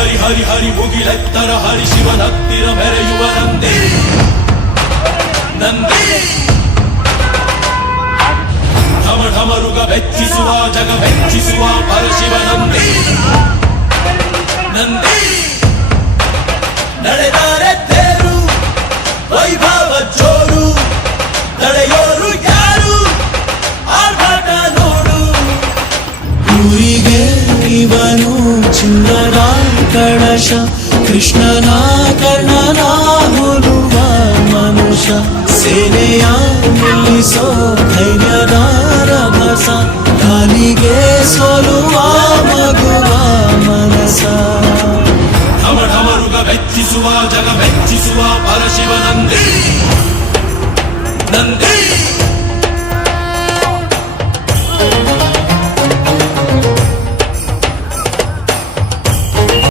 ಹರಿ ಹರಿ ಹರಿ ಮುಗಿಲೆತ್ತರ ಹರಿ ಶಿವನತ್ತಿರ ಮೆರೆಯುವ ನಂದಿ ನಂದಿ ಢಮ ಢಮರುಗ ಬೆಚ್ಚಿಸುವ ಜಗ ಬೆಚ್ಚಿಸುವ ಪರಶಿವ ನಂದಿ ನಂದಿ ನಡೆದಾರೆ ತೇರು ವೈಭವ ಜೋರು ತಡೆಯೋರು ಯಾರು ಆರ್ಭಟ ನೋಡು ಊರಿಗೆ ಇವನು ಚಿನ್ನದ ಕಳಶ ಕೃಷ್ಣನ ಕರ್ಣನ ಹೋಲುವ ಮನುಷ್ಯ ಸೇನೆಯ ನಿಲ್ಲಿಸೋ ಧೈರ್ಯದ ರಭಸ ಕಾಲಿಗೆ ಸೋಲುವ